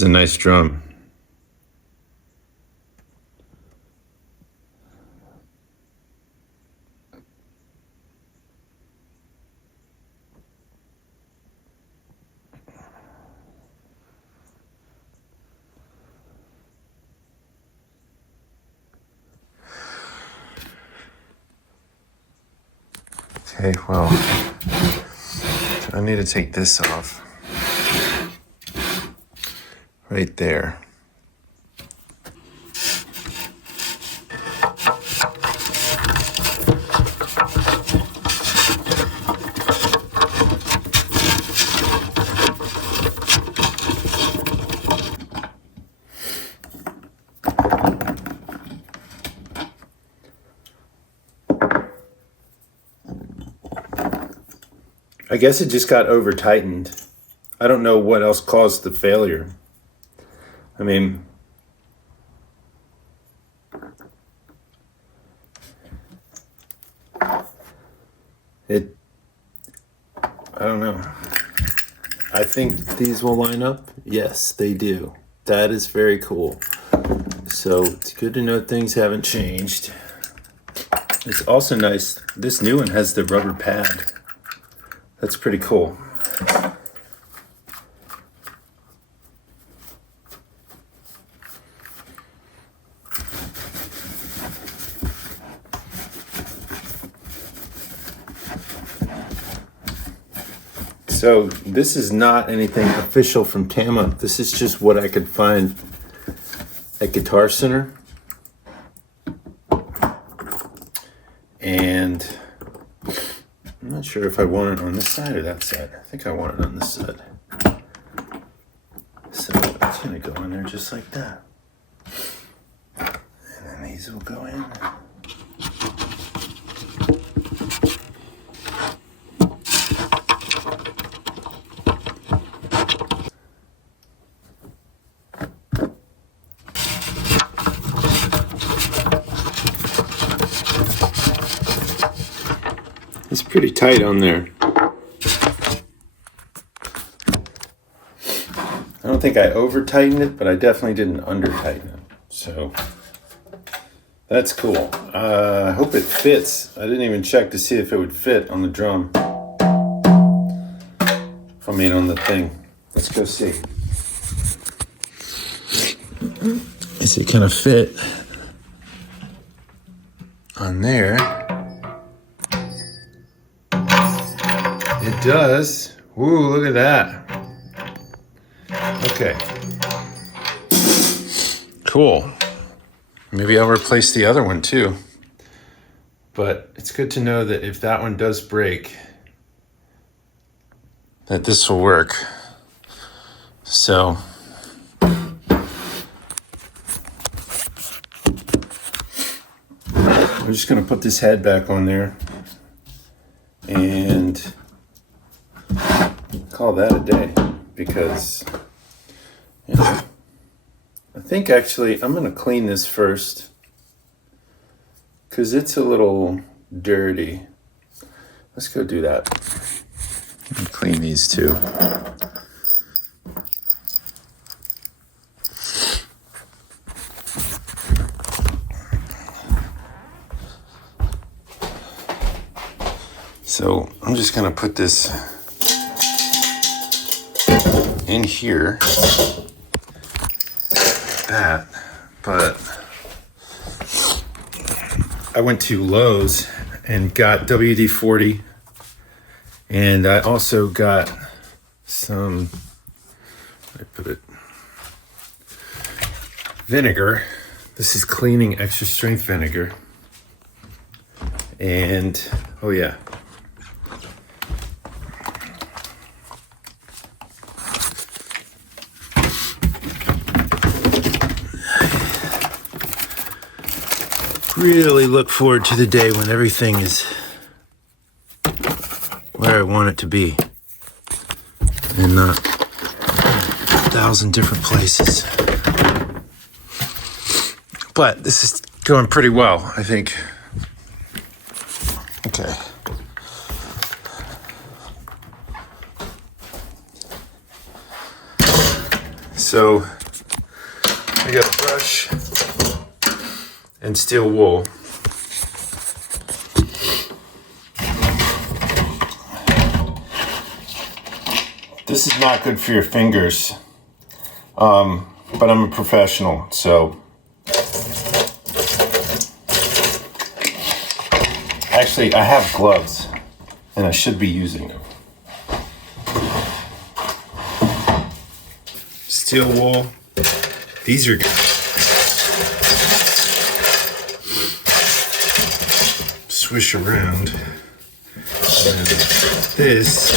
is a nice drum. Okay, well, I need to take this off. Right there. I guess it just got over tightened. I don't know what else caused the failure. I mean, I don't know. I think these will line up. Yes, they do. That is very cool. So it's good to know things haven't changed. It's also nice. This new one has the rubber pad. That's pretty cool. So this is not anything official from TAMA. This is just what I could find at Guitar Center. And I'm not sure if I want it on this side or that side. I think I want it on this side. So it's gonna go in there just like that. And then these will go in. It's pretty tight on there. I don't think I over tightened it, but I definitely didn't under tighten it. So that's cool. I hope it fits. I didn't even check to see if it would fit on the drum. I mean, on the thing. Let's go see. Is it gonna fit on there? It does. Woo, look at that. Okay. Cool. Maybe I'll replace the other one too. But it's good to know that if that one does break, that this will work. So I'm just gonna put this head back on there and call that a day, because you know, I think actually I'm gonna clean this first because it's a little dirty. Let's go do that. And clean these too. So I'm just gonna put this in here, that, but I went to Lowe's and got WD-40, and I also got some, I put it, vinegar. This is cleaning extra strength vinegar. And, oh yeah, really look forward to the day when everything is where I want it to be and not 1,000 different places. But this is going pretty well, I think. Okay. So I got a brush and steel wool. This is not good for your fingers, but I'm a professional, so. Actually, I have gloves, and I should be using them. Steel wool, these are good. Swish around, and this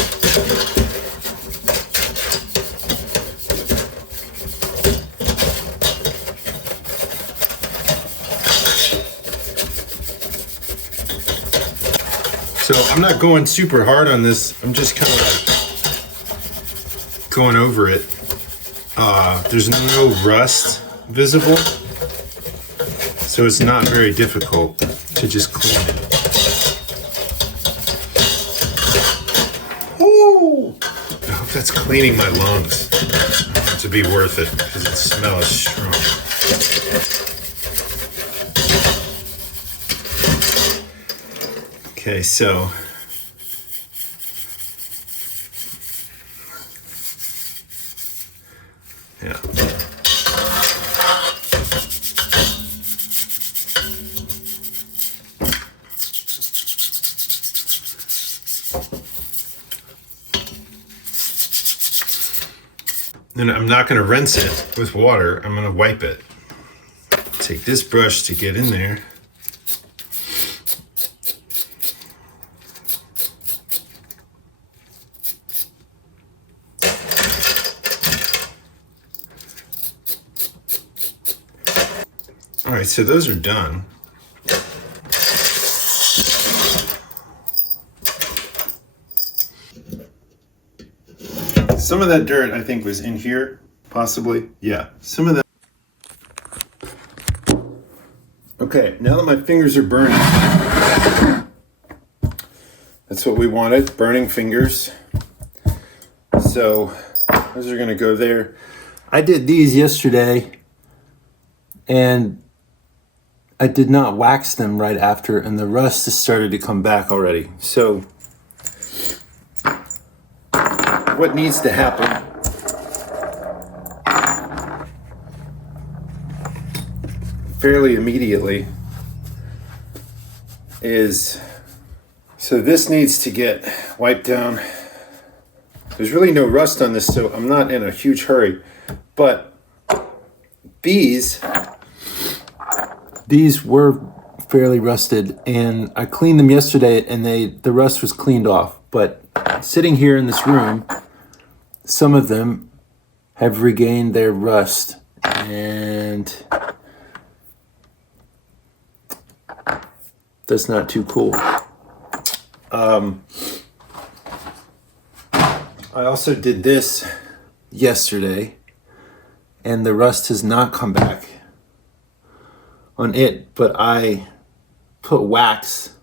so I'm not going super hard on this. I'm just kind of like going over it. There's no rust visible, so it's not very difficult to just clean it. Ooh! I hope that's cleaning my lungs. I want it to be worth it because the smell is strong. Okay, so yeah. And I'm not going to rinse it with water. I'm going to wipe it. Take this brush to get in there. All right, so those are done. Some of that dirt, I think, was in here, possibly. Yeah, some of that. Okay, now that my fingers are burning, that's what we wanted, burning fingers. So those are gonna go there. I did these yesterday, and I did not wax them right after, and the rust has started to come back already. So what needs to happen fairly immediately is, so this needs to get wiped down. There's really no rust on this, so I'm not in a huge hurry, but these were fairly rusted, and I cleaned them yesterday, and the rust was cleaned off. But sitting here in this room, some of them have regained their rust, and that's not too cool. I also did this yesterday, and the rust has not come back on it, but I put wax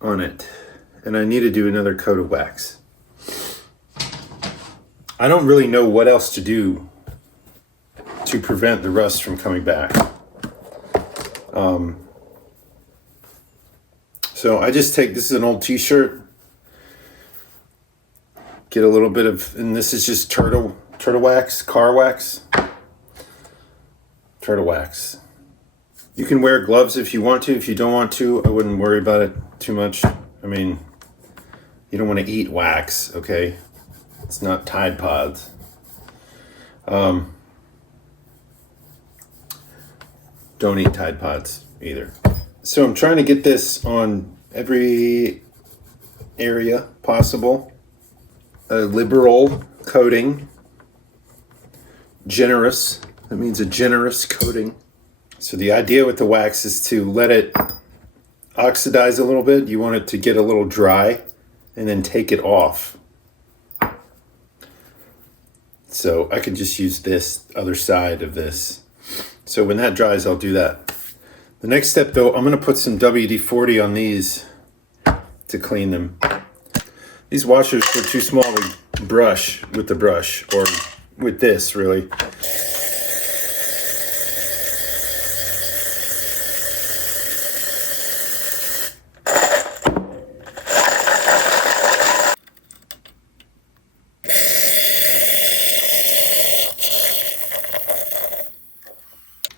on it, and I need to do another coat of wax. I don't really know what else to do to prevent the rust from coming back. So I just take, this is an old t-shirt, get a little bit of, and this is just turtle wax, car wax. Turtle wax. You can wear gloves if you want to. If you don't want to, I wouldn't worry about it too much. I mean, you don't want to eat wax, okay? It's not Tide Pods. Don't eat Tide Pods either. So I'm trying to get this on every area possible. A liberal coating. Generous. That means a generous coating. So the idea with the wax is to let it oxidize a little bit. You want it to get a little dry and then take it off. So I could just use this other side of this. So when that dries, I'll do that. The next step though, I'm gonna put some WD-40 on these to clean them. These washers were too small. brush with the brush, or with this really.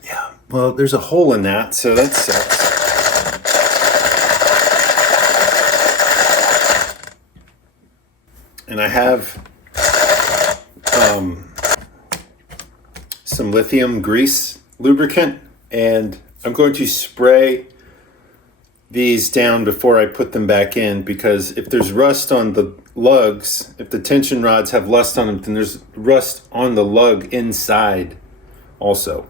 Yeah, well, there's a hole in that, so that sucks. And I have some lithium grease lubricant, and I'm going to spray these down before I put them back in, because if there's rust on the lugs, if the tension rods have rust on them, then there's rust on the lug inside also.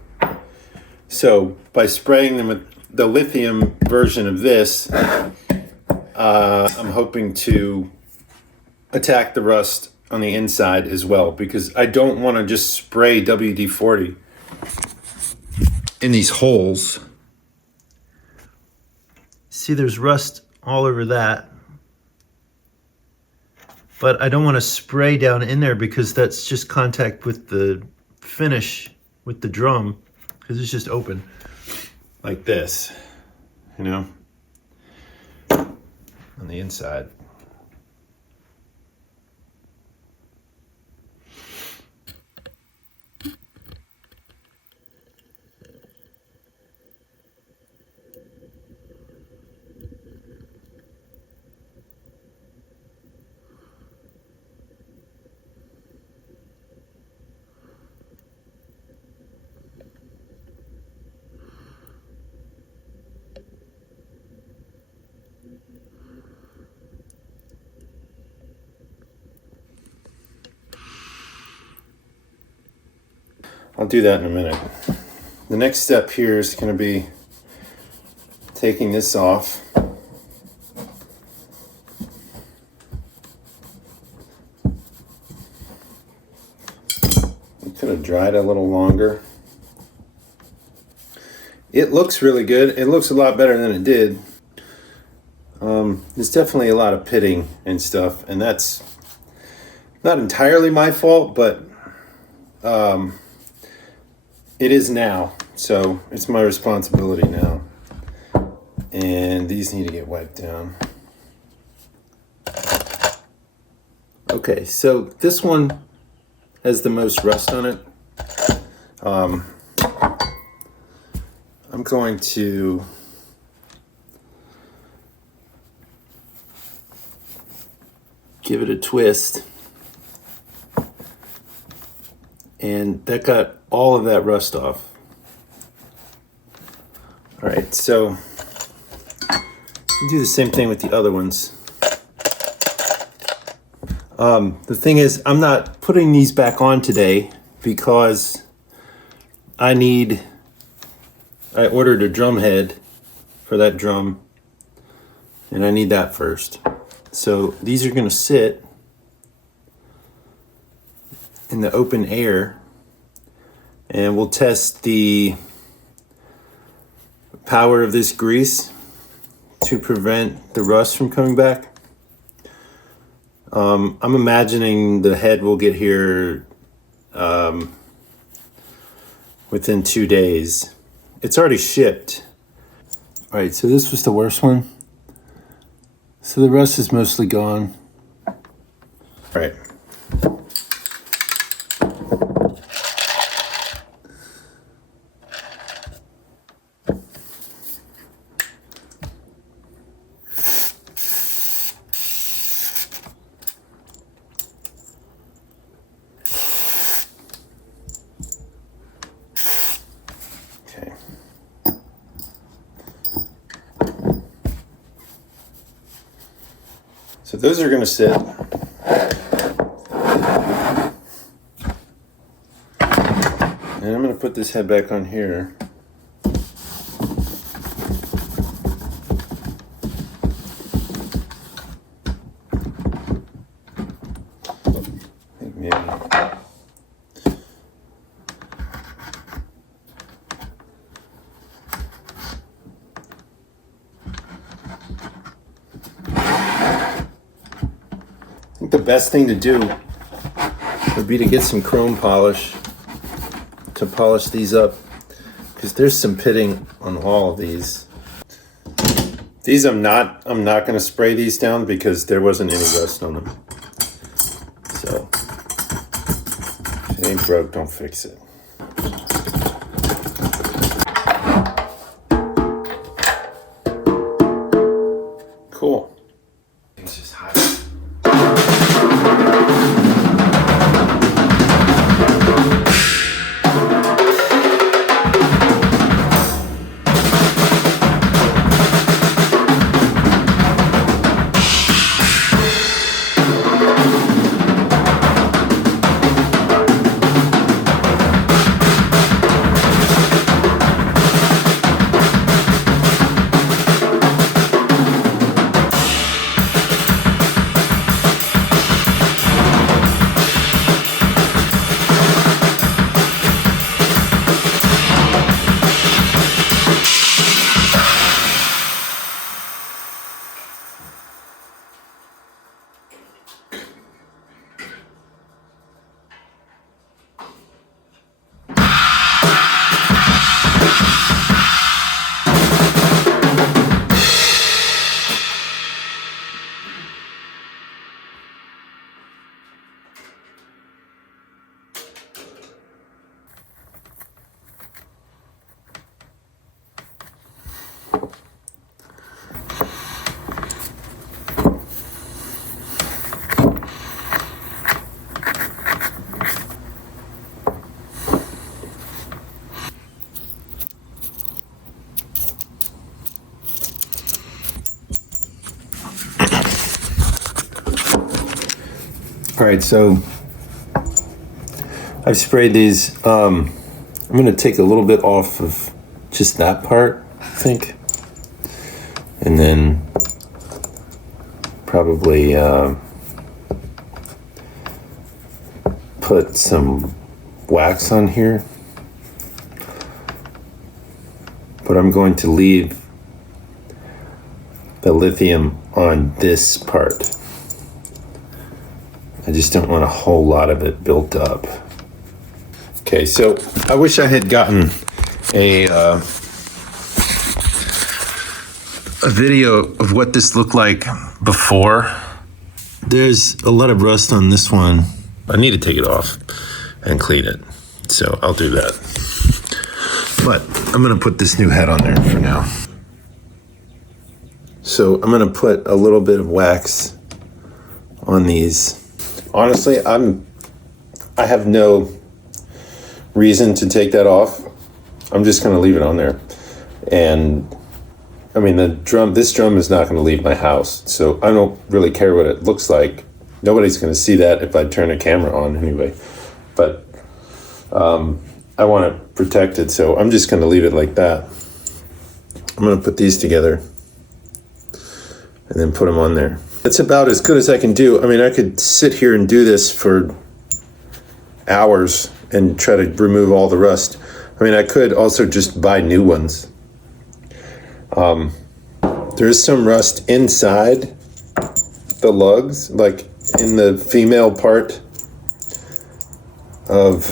So by spraying them with the lithium version of this, I'm hoping to attack the rust on the inside as well, because I don't want to just spray WD-40 in these holes. See, there's rust all over that, but I don't want to spray down in there because that's just contact with the finish with the drum, because it's just open like this, you know, on the inside. I'll do that in a minute. The next step here is going to be taking this off. We could have dried a little longer. It looks really good. It looks a lot better than it did. There's definitely a lot of pitting and stuff, and that's not entirely my fault, but it is now, so it's my responsibility now. And these need to get wiped down. Okay, so this one has the most rust on it. I'm going to give it a twist. And that got all of that rust off. All right, so do the same thing with the other ones. The thing is, I'm not putting these back on today because I ordered a drum head for that drum, and I need that first. So these are gonna sit in the open air, and we'll test the power of this grease to prevent the rust from coming back. I'm imagining the head will get here within 2 days. It's already shipped. All right, so this was the worst one. So the rust is mostly gone. All right. So those are going to sit. And I'm going to put this head back on here. I think maybe. The best thing to do would be to get some chrome polish to polish these up, because there's some pitting on all of these. These I'm not going to spray these down because there wasn't any rust on them. So if it ain't broke, don't fix it. Cool. It's just hot. All right, so I've sprayed these. I'm going to take a little bit off of just that part, I think, and then probably put some wax on here. But I'm going to leave the lithium on this part. I just don't want a whole lot of it built up. Okay, so I wish I had gotten a video of what this looked like before. There's a lot of rust on this one. I need to take it off and clean it, so I'll do that. But I'm gonna put this new head on there for now. So I'm gonna put a little bit of wax on these. Honestly, I have no reason to take that off. I'm just gonna leave it on there. And I mean, this drum is not gonna leave my house, so I don't really care what it looks like. Nobody's gonna see that if I turn a camera on anyway. But I want it protected, so I'm just gonna leave it like that. I'm gonna put these together and then put them on there. It's about as good as I can do. I mean, I could sit here and do this for hours and try to remove all the rust. I mean, I could also just buy new ones. There is some rust inside the lugs, like in the female part of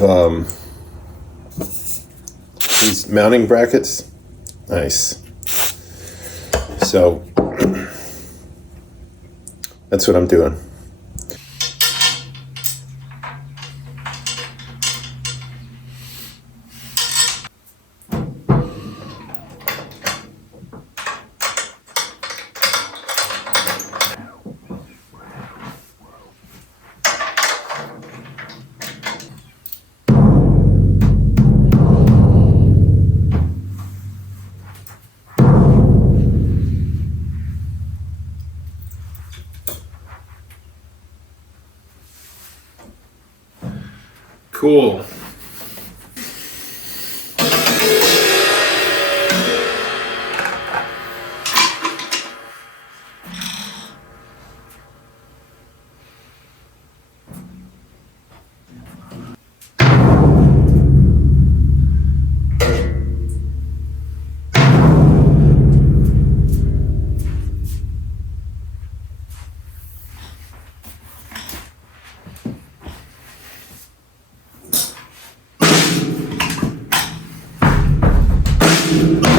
these mounting brackets. Nice. So that's what I'm doing. Cool. it.